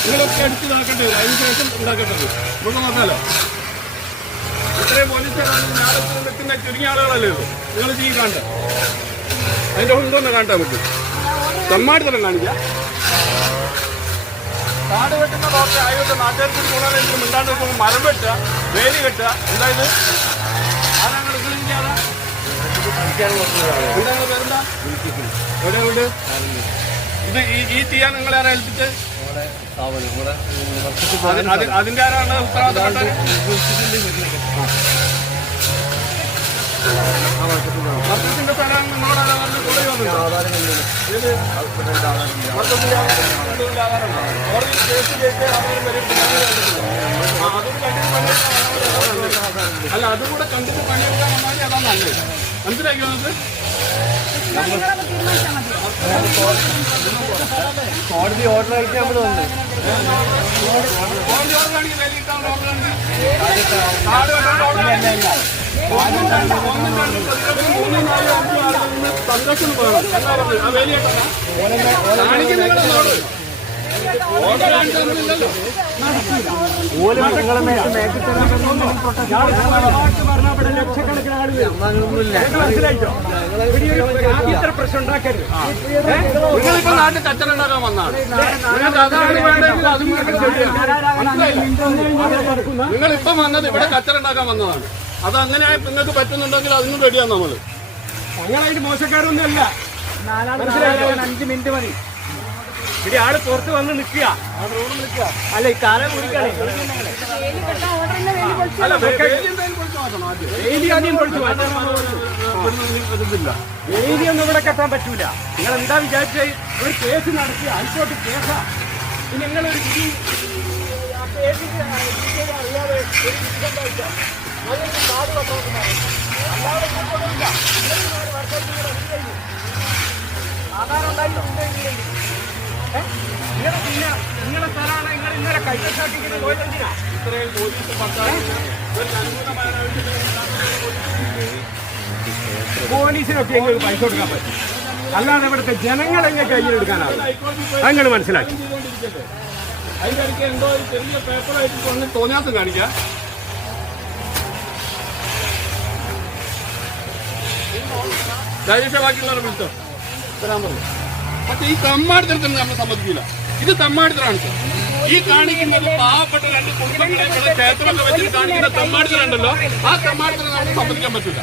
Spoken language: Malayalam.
നിങ്ങളൊക്കെ അടിച്ച് നോക്കേണ്ടി വരും അതിനുശേഷം ഉണ്ടാക്കേണ്ടത് നമുക്ക് നോക്കാലോ. ഇത്രയും പോലീസുകാരാണ് നിൽക്കുന്ന ചുരുങ്ങിയ ആളുകളല്ലേ ഉള്ളൂ നിങ്ങൾ ചെയ്യും കാണണ്ട അതിന്റെ ഉണ്ടോന്ന് കാണട്ടെ നമുക്ക്. തെമ്മാടിത്തരം കാണിക്കാം. കാട് വെട്ടുന്ന ഡോക്ടറെ ആയതുകൊണ്ട് നാട്ടുകാർക്ക് ഗുണമെങ്കിലും മിണ്ടാണ്ട് വെക്കുമ്പോൾ മരം വെട്ടുക വേലി കെട്ടുക. എന്തായത് ആരാണ് എടുക്കുന്നത് എന്താണ് പേരെന്താ? എവിടെയുണ്ട് ഇത് ഈ ഈ ചെയ്യാൻ നിങ്ങളെ ആരാ ഏൽപ്പിച്ച് അത് അത് അതിന്റെ ആരാണ് ഉത്തരവാദിത്തപ്പെട്ടത് മർദ്ദത്തിന്റെ സ്ഥലം നിങ്ങളോട് ആരാ പറഞ്ഞത്? കോടതി വന്നിട്ടുണ്ടോ? ഏത്? മർദ്ദത്തിന്റെ ആധാരമുണ്ടോ? ആധാരമുണ്ടോ? കോടതി കേസ് ജയിച്ച് ആളുകൾ വരും. പിന്നെ കണ്ടിട്ടില്ല. ആ, അതും കണ്ടിട്ട് പണിയെടുക്കാൻ അല്ല അതും കൂടെ കണ്ടിട്ട് പണിയെടുക്കാൻ വന്നാൽ അതാ നല്ലത് മനസ്സിലാക്കിയോ വന്നത് കോടതി ഓർഡർ ആയിട്ട് നമ്മൾ വന്നു. ലക്ഷക്കണക്കിന് ആളുകൾ മനസ്സിലായിട്ടോ? ഇത്ര പ്രശ്നം ഉണ്ടാക്കരുത് നിങ്ങളിപ്പോ നാട്ടിൽ കച്ചറ ഉണ്ടാക്കാൻ വന്നാണ് നിങ്ങൾക്ക് അതാണ് വേണ്ടതെങ്കിൽ അതും കൂടെ ശരിയാണ് മനസ്സിലായില്ലേ? നിങ്ങളിപ്പം വന്നത് ഇവിടെ കച്ചറ ഉണ്ടാക്കാൻ വന്നതാണ് അത് അങ്ങനെ നിങ്ങൾക്ക് പറ്റുന്നുണ്ടെങ്കിൽ അതിനും റെഡിയാണ് നമ്മൾ ഞങ്ങളതിന് മോശക്കാരൊന്നുമല്ല മനസ്സിലായില്ലേ അഞ്ച് മിനിറ്റ് മതി ഇവിടെ ആൾ പുറത്ത് വന്ന് നിക്കുക അല്ല ഈ കാല കുടിക്കാണേ അല്ല വേ- വേലി എന്തായാലും പൊളിച്ച് മാറ്റണം ആദ്യം. വേലി ആദ്യം പൊളിച്ചു മാറ്റാം ഇവിടുന്ന് ഇതില്ല. വേലി ഒന്നും ഇവിടെ കെട്ടാൻ പറ്റൂല. നിങ്ങൾ എന്താ വിചാരിച്ച? ഒരു കേസ് നടത്തി ഹൈക്കോർട്ട് കേസാ. നിങ്ങളൊരു വിധി അറിയാതെ പോലീസിനൊക്കെ എങ്ങനെ പൈസ കൊടുക്കാൻ പറ്റും. അല്ലാതെ ഇവിടുത്തെ ജനങ്ങളെങ്ങനെ കയ്യിലെടുക്കാനാവും അങ്ങനെ മനസ്സിലാക്കി അതിന്റെ ഇടയ്ക്ക് എന്തോ ഒരു ചെറിയ പേപ്പറായിട്ട് കൊണ്ട് തോന്നിയാസം കാണിക്കാം ബാക്കിയുള്ളവരെ വിളിച്ചോ തരാൻ പറഞ്ഞു. പക്ഷെ ഈ തമ്മാടിത്തരത്തിന് നമ്മൾ സമ്മതിക്കില്ല ഇത് തമ്മാടിത്തരാണ് സർ. ഈ കാണിക്കുന്നത് പാവപ്പെട്ട രണ്ട് കുടുംബങ്ങളെ ക്ഷേത്രമൊക്കെ വെച്ചിട്ട് കാണിക്കുന്ന തമ്മാടിത്തരുണ്ടല്ലോ ആ തമ്മാടിത്തരം നമ്മൾ സമ്മതിക്കാൻ പറ്റില്ല